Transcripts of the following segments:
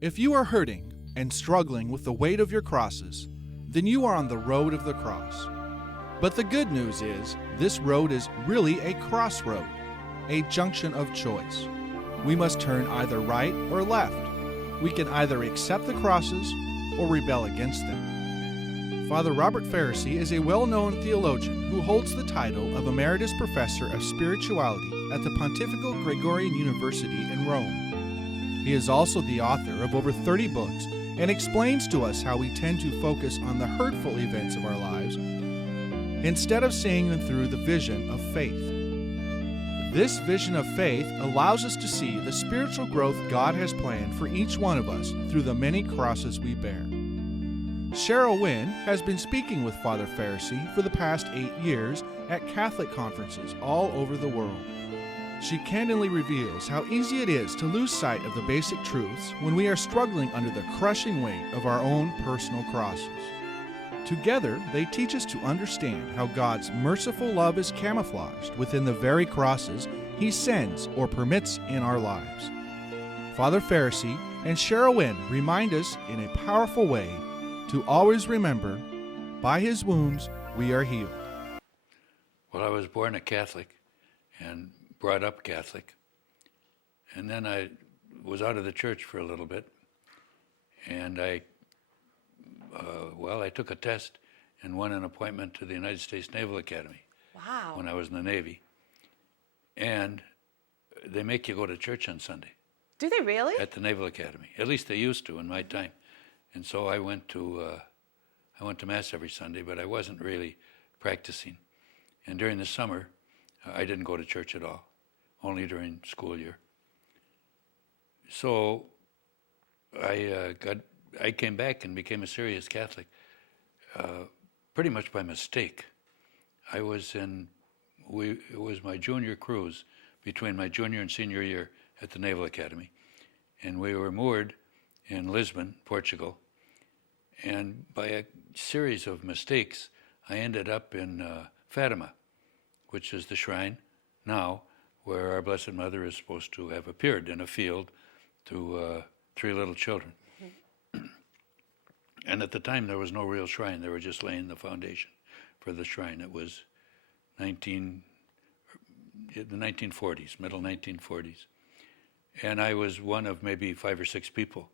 If you are hurting and struggling with the weight of your crosses, then you are on the road of the cross. But the good news is, this road is really a crossroad, a junction of choice. We must turn either right or left. We can either accept the crosses or rebel against them. Father Robert Faricy is a well-known theologian who holds the title of Emeritus Professor of Spirituality at the Pontifical Gregorian University in Rome. He is also the author of over 30 books and explains to us how we tend to focus on the hurtful events of our lives instead of seeing them through the vision of faith. This vision of faith allows us to see the spiritual growth God has planned for each one of us through the many crosses we bear. Cheryl Wynn has been speaking with Father Faricy for the past 8 years at Catholic conferences all over the world. She candidly reveals how easy it is to lose sight of the basic truths when we are struggling under the crushing weight of our own personal crosses. Together, they teach us to understand how God's merciful love is camouflaged within the very crosses He sends or permits in our lives. Father Faricy and Cheryl Wynn remind us in a powerful way to always remember, by His wounds we are healed. Well, I was born a Catholic and brought up Catholic. And then I was out of the church for a little bit. And I took a test and won an appointment to the United States Naval Academy. Wow. When I was in the Navy. And they make you go to church on Sunday. Do they really? At the Naval Academy. At least they used to in my time. And so I went to Mass every Sunday, but I wasn't really practicing. And during the summer, I didn't go to church at all, only during school year. So I came back and became a serious Catholic, pretty much by mistake. It was my junior cruise between my junior and senior year at the Naval Academy, and we were moored in Lisbon, Portugal, and by a series of mistakes, I ended up in Fatima, which is the shrine now where our Blessed Mother is supposed to have appeared in a field to 3 little children. Mm-hmm. And at the time, there was no real shrine. They were just laying the foundation for the shrine. It was the 1940s, middle 1940s. And I was one of maybe 5 or 6 people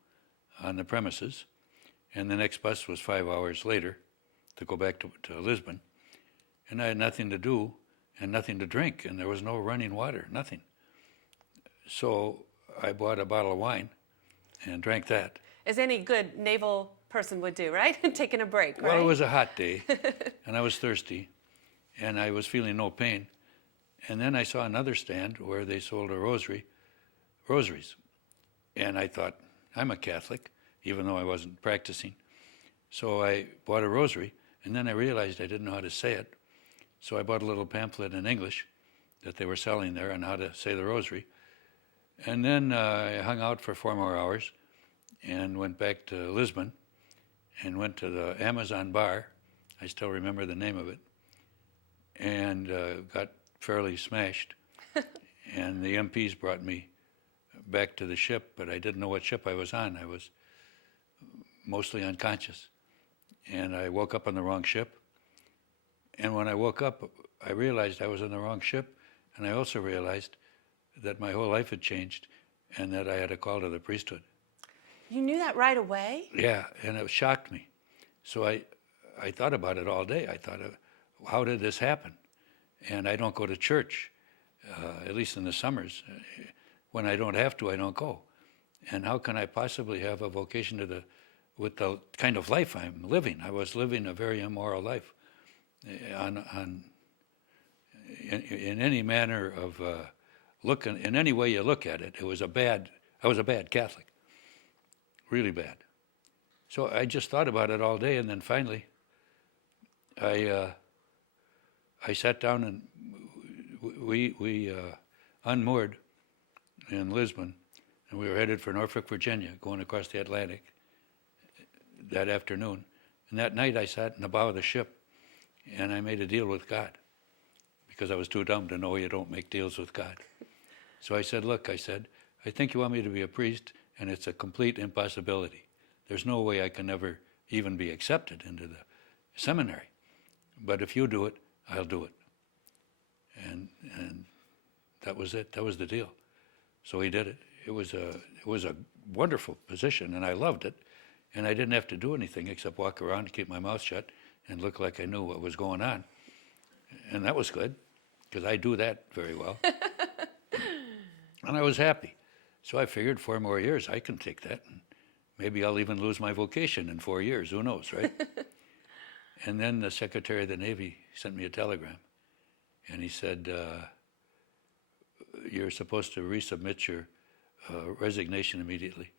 on the premises. And the next bus was 5 hours later to go back to Lisbon. And I had nothing to do and nothing to drink, and there was no running water, nothing. So I bought a bottle of wine and drank that. As any good naval person would do, right? Taking a break, right? Well, it was a hot day, and I was thirsty, and I was feeling no pain. And then I saw another stand where they sold rosaries. And I thought, I'm a Catholic, even though I wasn't practicing. So I bought a rosary, and then I realized I didn't know how to say it. So I bought a little pamphlet in English that they were selling there on how to say the rosary. And then I hung out for 4 more hours and went back to Lisbon and went to the Amazon bar. I still remember the name of it. And got fairly smashed. And the MPs brought me back to the ship, but I didn't know what ship I was on. I was mostly unconscious. And I woke up on the wrong ship. And when I woke up, I realized I was on the wrong ship, and I also realized that my whole life had changed and that I had a call to the priesthood. You knew that right away? Yeah, and it shocked me. So I thought about it all day. I thought, how did this happen? And I don't go to church, at least in the summers. When I don't have to, I don't go. And how can I possibly have a vocation with the kind of life I'm living? I was living a very immoral life. In any manner of looking, in any way you look at it, I was a bad Catholic, really bad. So I just thought about it all day, and then finally, I sat down and we unmoored in Lisbon, and we were headed for Norfolk, Virginia, going across the Atlantic that afternoon. And that night I sat in the bow of the ship, and I made a deal with God because I was too dumb to know you don't make deals with God. So I said, look, I think you want me to be a priest, and it's a complete impossibility. There's no way I can ever even be accepted into the seminary. But if you do it, I'll do it. And that was it. That was the deal. So he did it. It was a wonderful position, and I loved it. And I didn't have to do anything except walk around and keep my mouth shut and look like I knew what was going on. And that was good, because I do that very well. And I was happy. So I figured 4 more years, I can take that. And maybe I'll even lose my vocation in 4 years. Who knows, right? And then the Secretary of the Navy sent me a telegram. And he said, you're supposed to resubmit your resignation immediately.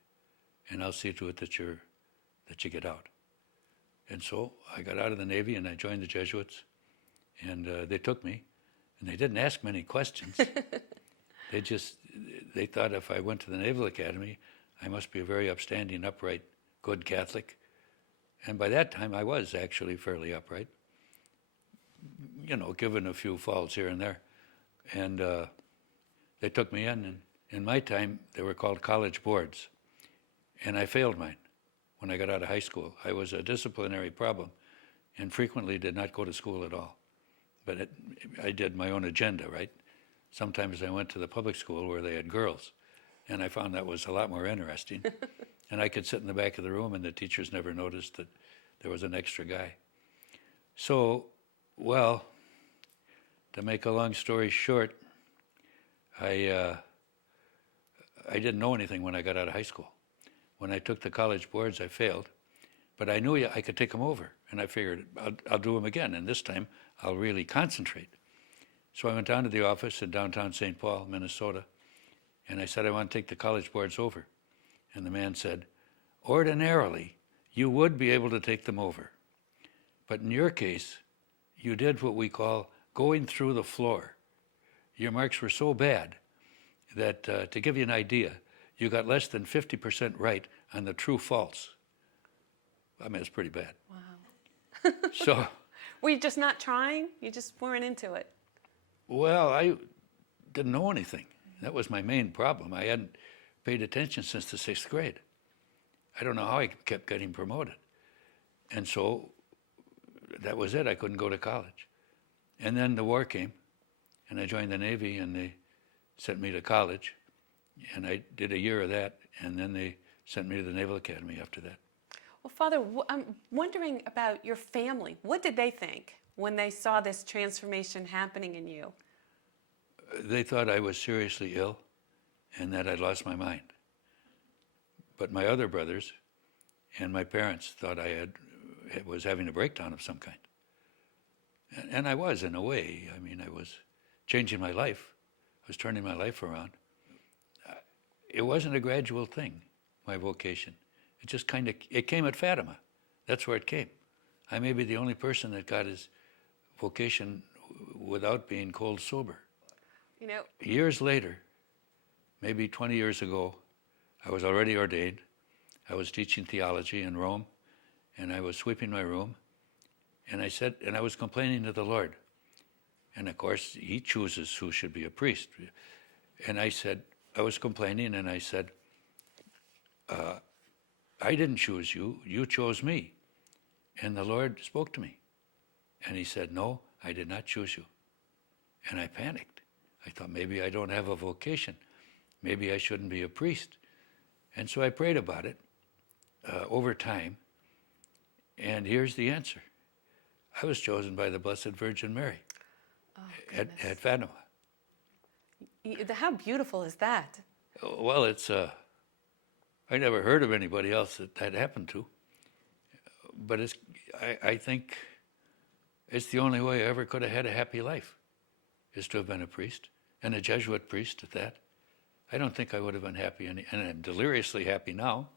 And I'll see to it that you get out. And so I got out of the Navy and I joined the Jesuits. And they took me. And they didn't ask many questions. They thought if I went to the Naval Academy, I must be a very upstanding, upright, good Catholic. And by that time, I was actually fairly upright, given a few faults here and there. And they took me in, and in my time, they were called college boards. And I failed mine when I got out of high school. I was a disciplinary problem and frequently did not go to school at all. But I did my own agenda, right? Sometimes I went to the public school where they had girls, and I found that was a lot more interesting. And I could sit in the back of the room, and the teachers never noticed that there was an extra guy. So, well, to make a long story short, I didn't know anything when I got out of high school. When I took the college boards, I failed, but I knew I could take them over, and I figured I'll do them again, and this time I'll really concentrate. So I went down to the office in downtown St. Paul, Minnesota, and I said I want to take the college boards over. And the man said, ordinarily, you would be able to take them over. But in your case, you did what we call going through the floor. Your marks were so bad that, to give you an idea, you got less than 50% right on the true false. I mean, it's pretty bad. Wow. So, were you just not trying? You just weren't into it? Well, I didn't know anything. That was my main problem. I hadn't paid attention since the 6th grade. I don't know how I kept getting promoted. And so that was it. I couldn't go to college. And then the war came, and I joined the Navy, and they sent me to college. And I did a year of that, and then they sent me to the Naval Academy after that. Well, Father, I'm wondering about your family. What did they think when they saw this transformation happening in you? They thought I was seriously ill and that I'd lost my mind. But my other brothers and my parents thought I was having a breakdown of some kind. And I was, in a way. I mean, I was changing my life. I was turning my life around. It wasn't a gradual thing, my vocation. It just it came at Fatima. That's where it came. I may be the only person that got his vocation without being cold sober. Years later, maybe 20 years ago, I was already ordained. I was teaching theology in Rome, and I was sweeping my room, and I was complaining to the Lord. And of course, he chooses who should be a priest. And I was complaining, and I said, I didn't choose you, you chose me. And the Lord spoke to me. And he said, no, I did not choose you. And I panicked. I thought, maybe I don't have a vocation. Maybe I shouldn't be a priest. And so I prayed about it over time. And here's the answer. I was chosen by the Blessed Virgin Mary at Fatima. How beautiful is that? Well, I never heard of anybody else that happened to. But I think it's the only way I ever could have had a happy life, is to have been a priest, and a Jesuit priest at that. I don't think I would have been happy, and I'm deliriously happy now.